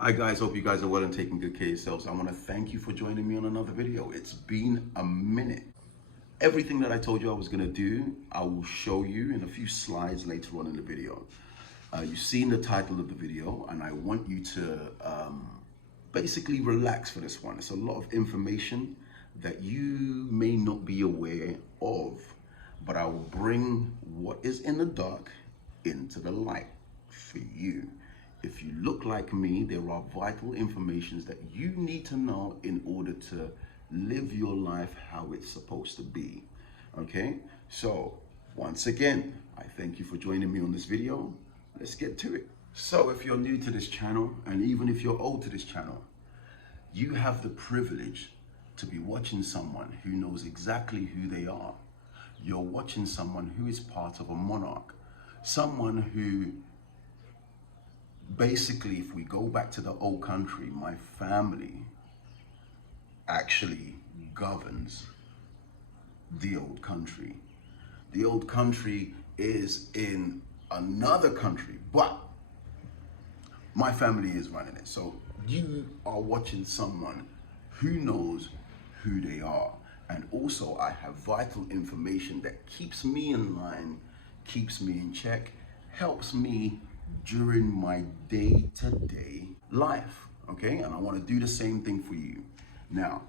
Hi guys, hope you guys are well and taking good care of yourselves. I want to thank you for joining me on another video. It's been a minute. Everything that I told you I was going to do, I will show you in a few slides later on in the video. You've seen the title of the video and I want you to basically relax for this one. It's a lot of information that you may not be aware of, but I will bring what is in the dark into the light for you. If you look like me, there are vital informations that you need to know in order to live your life how it's supposed to be. Okay, so once again, I thank you for joining me on this video. Let's get to it. So if you're new to this channel, and even if you're old to this channel, you have the privilege to be watching someone who knows exactly who they are. You're watching someone who is part of a monarch, someone who basically, if we go back to the old country, my family actually governs the old country. The old country is in another country, but my family is running it. So you are watching someone who knows who they are. And also I have vital information that keeps me in line, keeps me in check, helps me during my day-to-day life, okay? And I want to do the same thing for you. Now,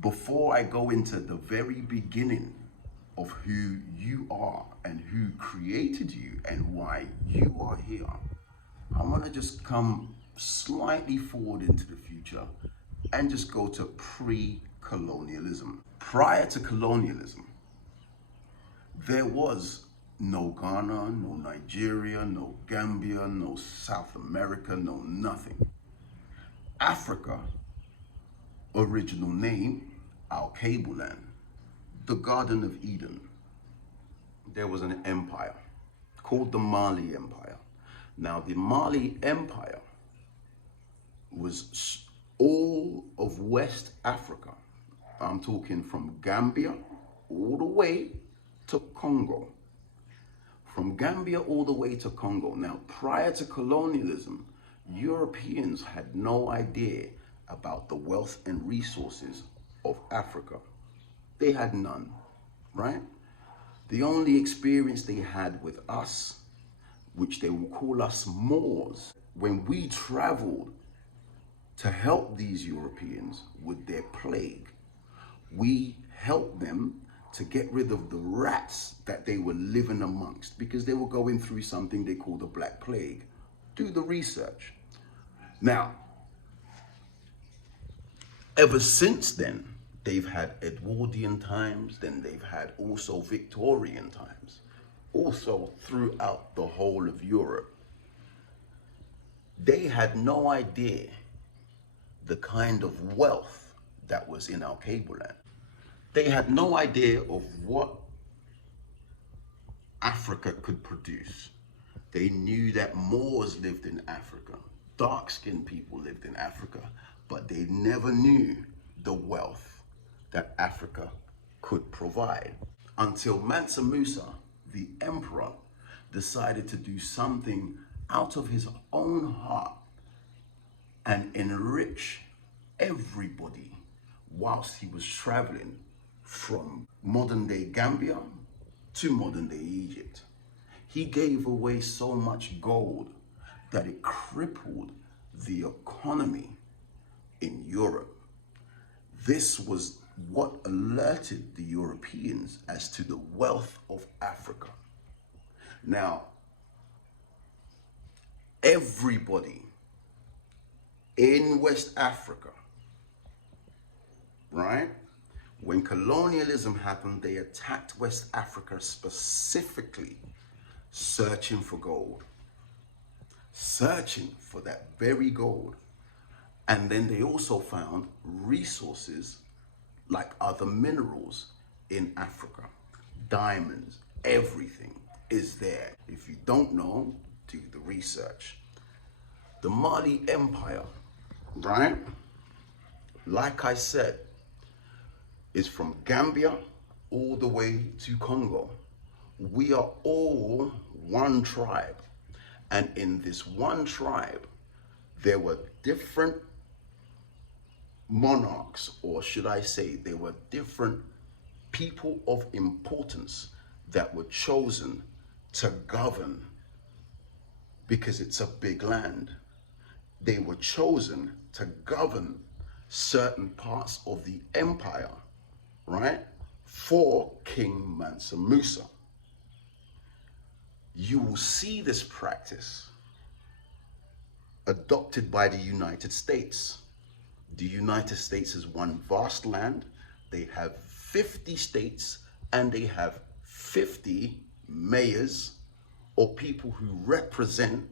before I go into the very beginning of who you are and who created you and why you are here, I want to just come slightly forward into the future and just go to pre-colonialism. Prior to colonialism, there was no Ghana, no Nigeria, no Gambia, no South America, no nothing. Africa, original name, Al-Kabulan, the Garden of Eden. There was an empire called the Mali Empire. Now the Mali Empire was all of West Africa. I'm talking from Gambia all the way to Congo. From Gambia all the way to Congo. Now, prior to colonialism, Europeans had no idea about the wealth and resources of Africa. They had none, right? The only experience they had with us, which they will call us Moors, when we traveled to help these Europeans with their plague, we helped them to get rid of the rats that they were living amongst, because they were going through something they call the Black Plague. Do the research. Now, ever since then, they've had Edwardian times, then they've had also Victorian times, also throughout the whole of Europe. They had no idea the kind of wealth that was in Al-Kabulan. They had no idea of what Africa could produce. They knew that Moors lived in Africa, dark-skinned people lived in Africa, but they never knew the wealth that Africa could provide. Until Mansa Musa, the emperor, decided to do something out of his own heart and enrich everybody whilst he was traveling from modern-day Gambia to modern-day Egypt. He gave away so much gold that it crippled the economy in Europe. This was what alerted the Europeans as to the wealth of Africa. Now, everybody in West Africa, right? When colonialism happened, they attacked West Africa specifically, searching for gold, searching for that very gold. And then they also found resources like other minerals in Africa. Diamonds, everything is there. If you don't know, do the research. The Mali Empire, right? Like I said, is from Gambia all the way to Congo. We are all one tribe. And in this one tribe, there were different monarchs, or should I say, there were different people of importance that were chosen to govern, because it's a big land. They were chosen to govern certain parts of the empire, right, for King Mansa Musa. You will see this practice adopted by the United States. The United States is one vast land. They have 50 states and they have 50 mayors, or people who represent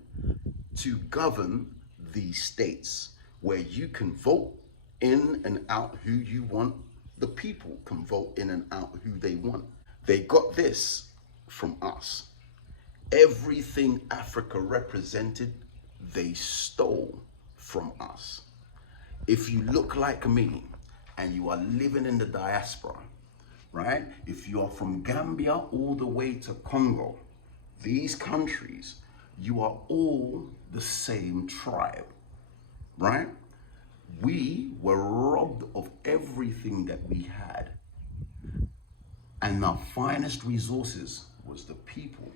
to govern these states, where you can vote in and out who you want. The people can vote in and out who they want. They got this from us. Everything Africa represented, they stole from us. If you look like me and you are living in the diaspora, right? If you are from Gambia all the way to Congo, these countries, you are all the same tribe, right? We were robbed of everything that we had. And our finest resources was the people.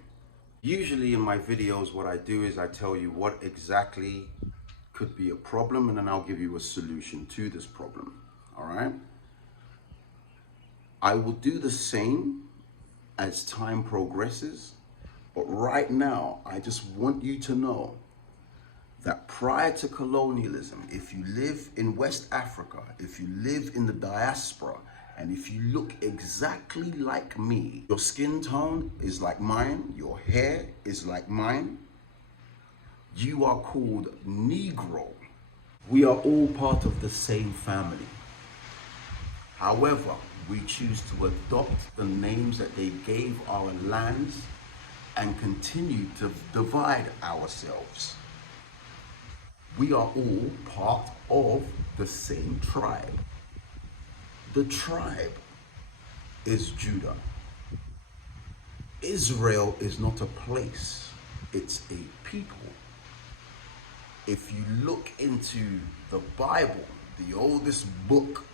Usually in my videos, what I do is I tell you what exactly could be a problem, and then I'll give you a solution to this problem, all right? I will do the same as time progresses, but right now, I just want you to know that prior to colonialism, if you live in West Africa, if you live in the diaspora, and if you look exactly like me, your skin tone is like mine, your hair is like mine, you are called Negro. We are all part of the same family. However, we choose to adopt the names that they gave our lands and continue to divide ourselves. We are all part of the same tribe. The tribe is Judah. Israel is not a place, it's a people. If you look into the Bible, the oldest book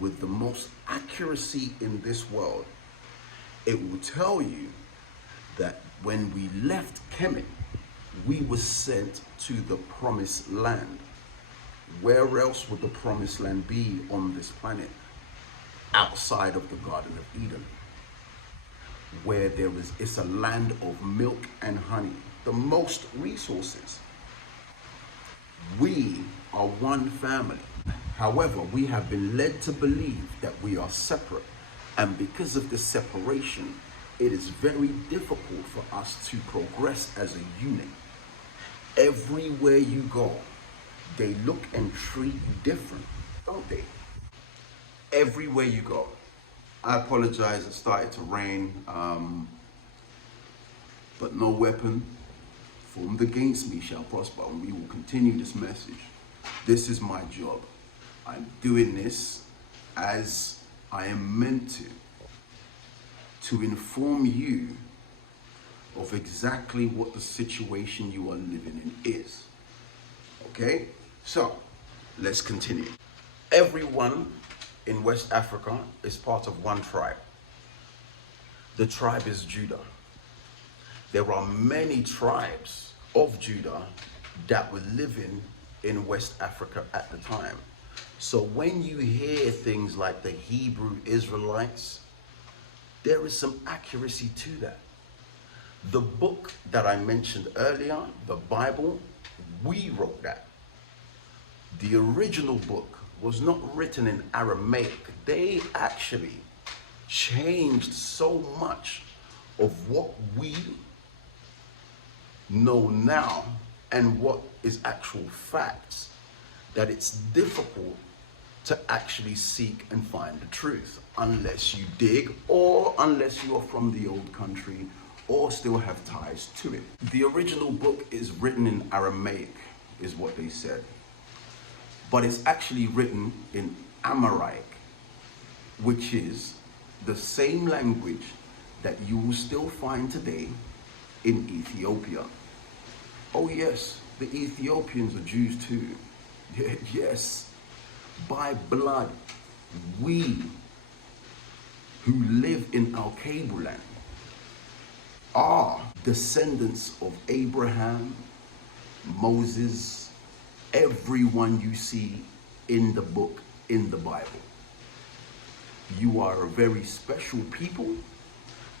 with the most accuracy in this world, it will tell you that when we left Kemet, we were sent to the promised land. Where else would the promised land be on this planet outside of the Garden of Eden, where it's a land of milk and honey, the most resources. We are one family. However, we have been led to believe that we are separate, and because of this separation, it is very difficult for us to progress as a unit. Everywhere you go, they look and treat you different, don't they? Everywhere you go. I apologize, it started to rain, but no weapon formed against me shall prosper, and we will continue this message. This is my job. I'm doing this as I am meant to inform you of exactly what the situation you are living in is. Okay? So, let's continue. Everyone in West Africa is part of one tribe. The tribe is Judah. There are many tribes of Judah that were living in West Africa at the time. So when you hear things like the Hebrew Israelites, there is some accuracy to that. The book that I mentioned earlier, the Bible, we wrote that. The original book was not written in Aramaic. They actually changed so much of what we know now and what is actual facts that it's difficult to actually seek and find the truth unless you dig, or unless you are from the old country or still have ties to it. The original book is written in Aramaic, is what they said, but it's actually written in Amharic, which is the same language that you will still find today in Ethiopia. Oh yes, The Ethiopians are Jews too. Yes, by blood, we who live in Al-Kabulan are descendants of Abraham, Moses, everyone you see in the book, in the Bible. You are a very special people.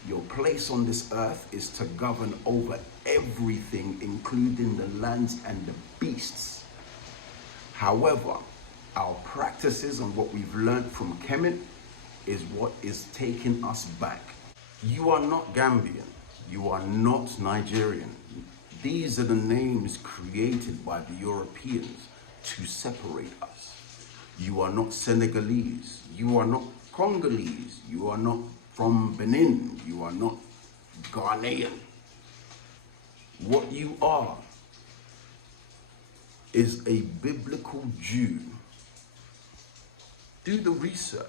Your place on this earth is to govern over everything, including the lands and the beasts. However, our practices and what we've learned from Kemet is what is taking us back. You are not Gambian. You are not Nigerian. These are the names created by the Europeans to separate us. You are not Senegalese. You are not Congolese. You are not from Benin. You are not Ghanaian. What you are is a biblical Jew. Do the research.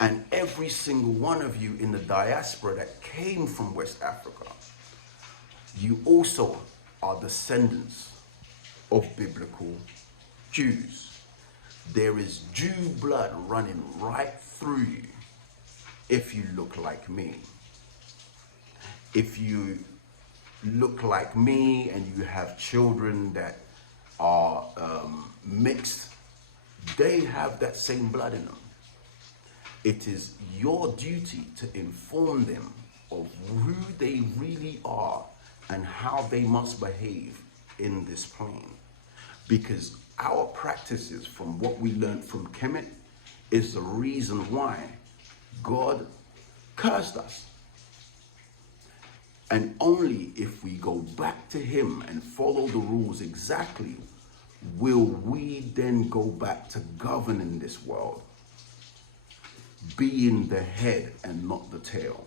And every single one of you in the diaspora that came from West Africa, you also are descendants of biblical Jews. There is Jew blood running right through you if you look like me. If you look like me and you have children that are mixed, they have that same blood in them. It is your duty to inform them of who they really are and how they must behave in this plane. Because our practices from what we learned from Kemet is the reason why God cursed us. And only if we go back to him and follow the rules exactly, will we then go back to governing this world, being the head and not the tail.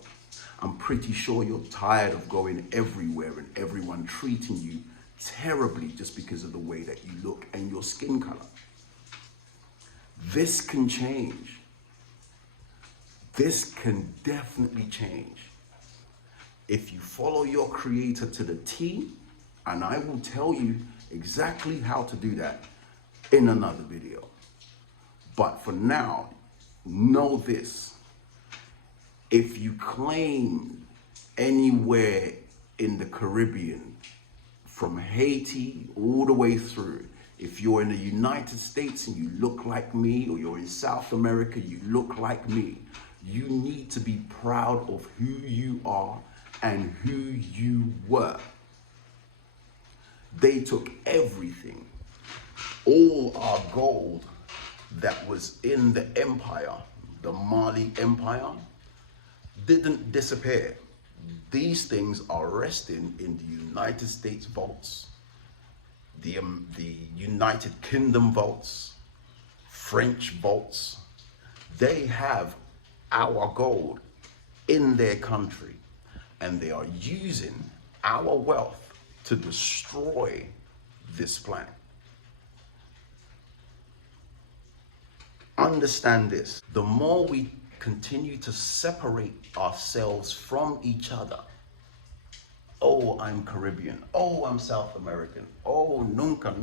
I'm pretty sure you're tired of going everywhere and everyone treating you terribly just because of the way that you look and your skin color. This can change. This can definitely change if you follow your creator to the T, and I will tell you exactly how to do that in another video. But for now, know this: if you claim anywhere in the Caribbean, from Haiti all the way through, if you're in the United States and you look like me, or you're in South America, you look like me, you need to be proud of who you are and who you were. They took everything, all our gold that was in the empire, the Mali Empire, didn't disappear. These things are resting in the United States vaults, the United Kingdom vaults, French vaults. They have our gold in their country, and they are using our wealth to destroy this planet. Understand this: the more we continue to separate ourselves from each other, oh, I'm Caribbean, oh, I'm South American, oh, nunca,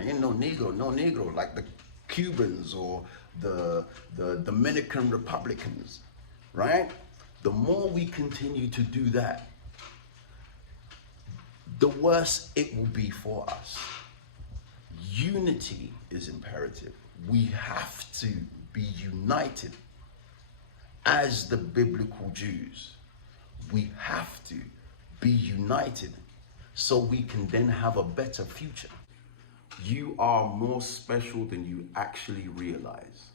ain't no Negro, like the Cubans or the Dominican Republicans, right? The more we continue to do that, the worse it will be for us. Unity is imperative. We have to be united as the biblical Jews. We have to be united so we can then have a better future. You are more special than you actually realize.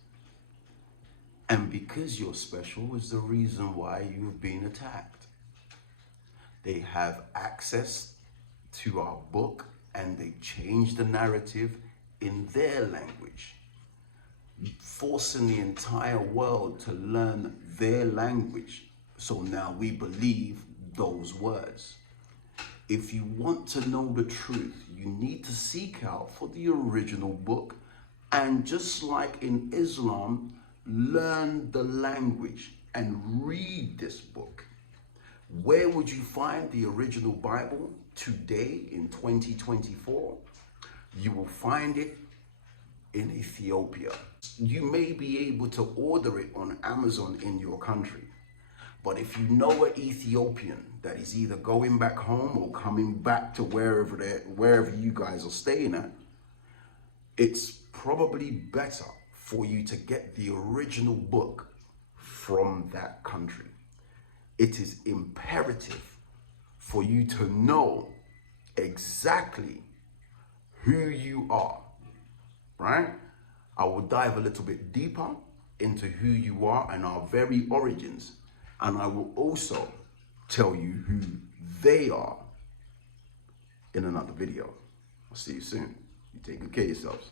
And because you're special is the reason why you've been attacked. They have access to our book and they change the narrative in their language, forcing the entire world to learn their language. So now we believe those words. If you want to know the truth, you need to seek out for the original book, and just like in Islam, learn the language and read this book. Where would you find the original Bible? today in 2024, you will find it in Ethiopia. You may be able to order it on Amazon in your country. But if you know an Ethiopian that is either going back home or coming back to wherever you guys are staying at, it's probably better for you to get the original book from that country. It is imperative for you to know exactly who you are, right? I will dive a little bit deeper into who you are and our very origins. And I will also tell you who they are in another video. I'll see you soon. You take good care of yourselves.